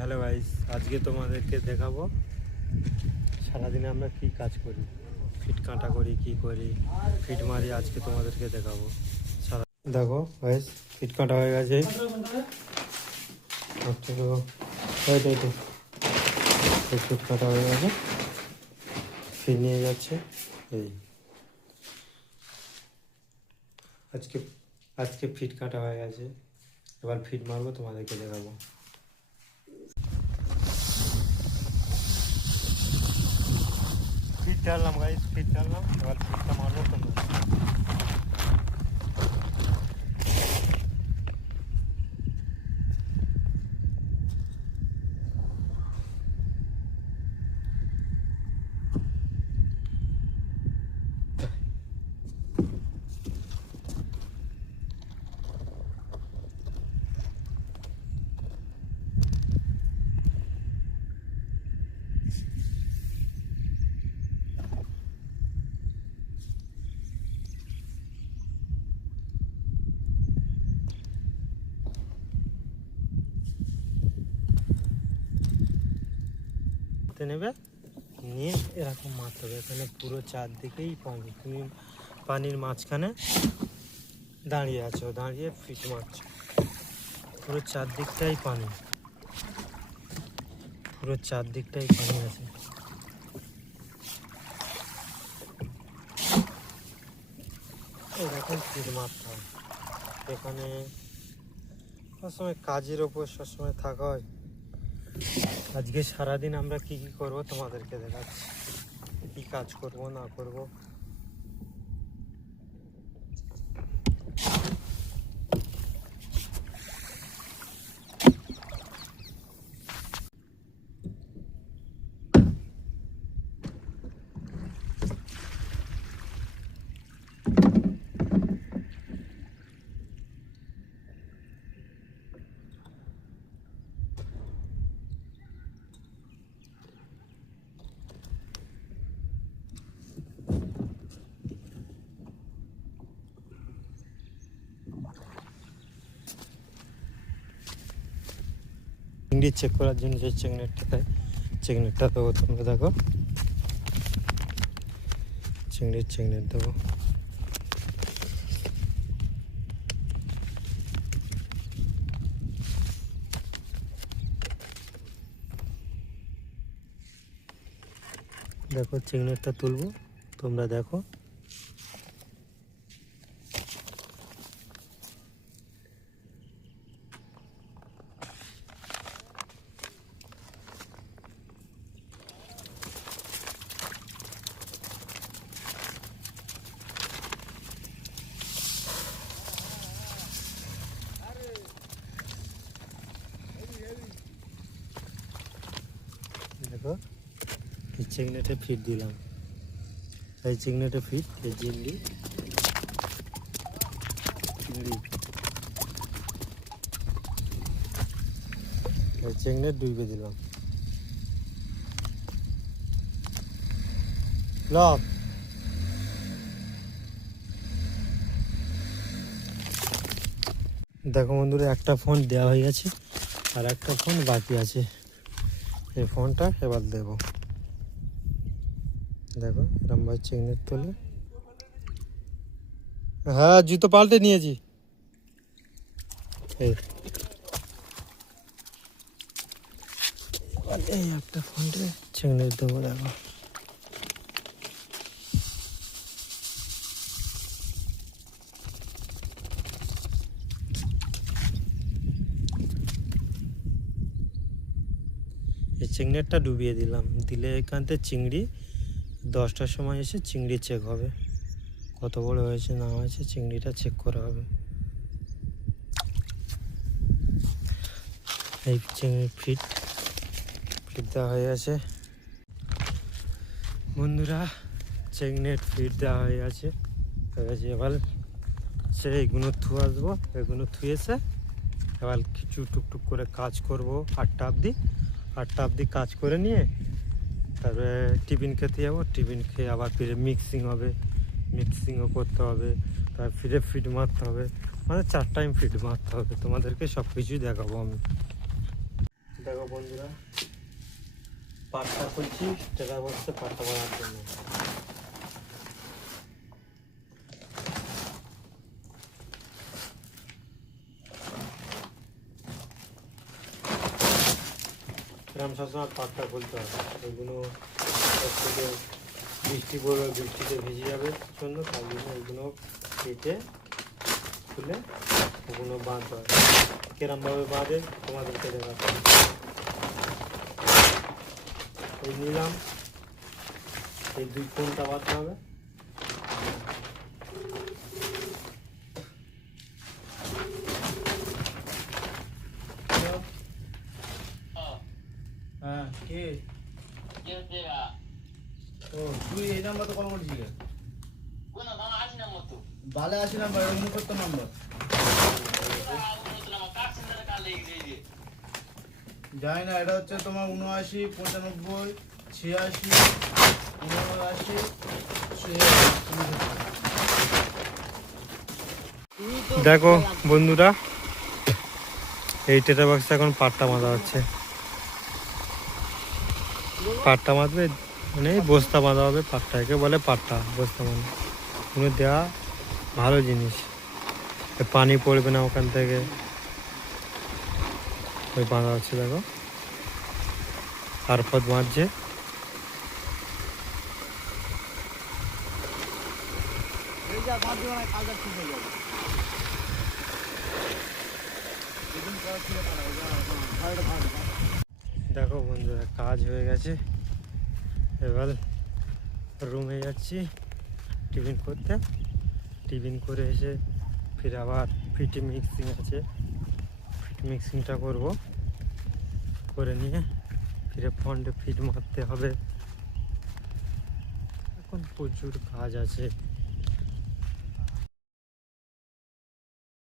Hello guys, আজকে তোমাদেরকে দেখাবো সারাদিনে আমরা কি কাজ করি, ফিট কাটা করি, কি করি, ফিট মারি। আজকে তোমাদেরকে দেখাবো। সারা দেখো গাইস, ফিট কাটা হয়ে গেছে। ফিট কাটা হয়ে গেছে, ফিট নিয়ে যাচ্ছে। এই আজকে আজকে ফিট কাটা হয়ে গেছে, এবার ফিট মারবো, তোমাদেরকে দেখাবো। ফিট ডাললাম গাইস, ফিট ডাললাম, এবার ফিটটা মারবো তোমরা। নেবে নিয়ে এরকম মারতে হবে। এখানে পুরো চারদিকেই পানি, তুমি পানির মাঝখানে দাঁড়িয়ে আছো, দাঁড়িয়ে ফিট মারছো। পুরো চারদিকটাই পানি, পুরো চারদিকটাই পানি আছে। এরকম ফিট মারতে হয়। এখানে সবসময় কাজের ওপর সবসময় থাকা হয়। আজকে সারাদিন আমরা কি কি করব তোমাদেরকে দেখাচ্ছি, কি কাজ করব না করব। চিংড়ি চেক করার জন্য যে চেকনেটটা দেয়, চেকনেটটা দেবো। তোমরা দেখো, চিংড়ির চেকনেট দেবো। দেখো চেকনেটটা তুলবো, তোমরা দেখো। দেখো এই চেকনেটে ফিট দিলাম, এই চেকনেটে ফিট, এই চিংড়ি চিংড়ি এই চেকনেট ডুবে দিলাম। লক দেখো বন্ধুরা, একটা ফোন দেওয়া হয়ে গেছে আর একটা ফোন বাকি আছে। এই ফোনটা এবার দেব। দেখো এরম ভাবে চেকনেট তোলে। হ্যাঁ, জুতো পাল্টে নিয়েছি। এই একটা ফোনটা চেকনেট দেবো। দেখো এই চেকনেটটা ডুবিয়ে দিলাম, দিলে এখান থেকে চিংড়ি 10টার সময় এসে চিংড়ি চেক হবে, কত বড় হয়েছে না হয়েছে চিংড়িটা চেক করা হবে। এই চিংড়ি ফিট দেওয়া হয়ে গেছে বন্ধুরা, চেকনেট ফিট দেওয়া হয়ে গেছে। এবার সে এগুলো থুয়ে আসবো, এগুলো থুয়েছে এবার কিছু টুকটুক করে কাজ করব। 8টা অবধি কাজ করে নিয়ে তারপরে টিফিন খেতে যাবো। টিফিন খেয়ে আবার ফিরে মিক্সিংও করতে হবে, তারপর ফিরে ফিট মারতে হবে। মানে 4 টাইম ফিট মারতে হবে। তোমাদেরকে সব কিছুই দেখাবো আমি। দেখো বন্ধুরা, পাটটা খুলছি টেরা বক্সে পাটটা বানানোর জন্য। গ্রাম সবসময় পাটটা খুলতে হবে, এগুলো থেকে বৃষ্টি পড়বে, বৃষ্টিতে ভিজে যাবে জন্য, তার জন্য এগুলো কেটে খুলে ওগুলো বাঁধতে হবে। কিরমভাবে বাঁধে তোমাদেরকে দেখাতে হবে। এই নিলাম, এই 2 কোণটা বাঁধতে হবে। হ্যাঁ কে ও তুই এই নাম্বার তো কল করছিস বালে আসি নাম্বার মুখস্থ নাম্বার জানি না, এটা হচ্ছে তোমার 79 95 86 79 দেখো বন্ধুরা, এই টেটা বক্সে এখন পাটটা বাঁধা হচ্ছে। পাটটা বাঁধবে মানে এই বস্তা বাঁধা হবে, পাটটাকে বলে পাটটা বস্তা বাঁধা। কোনো দেওয়া ভালো জিনিস, পানি পড়বে না ওখান থেকে, ওই বাঁধা হচ্ছে। দেখো তারপর বাঁধছে। দেখো বন্ধুরা, কাজ হয়ে গেছে। এবার রুমে যাচ্ছি টিফিন করতে। টিফিন করে এসে ফির আবার ফিট মিক্সিং আছে, ফিট মিক্সিংটা করব। করে নিয়ে ফিরে ফন্ডে ফিট মারতে হবে। এখন প্রচুর কাজ আছে।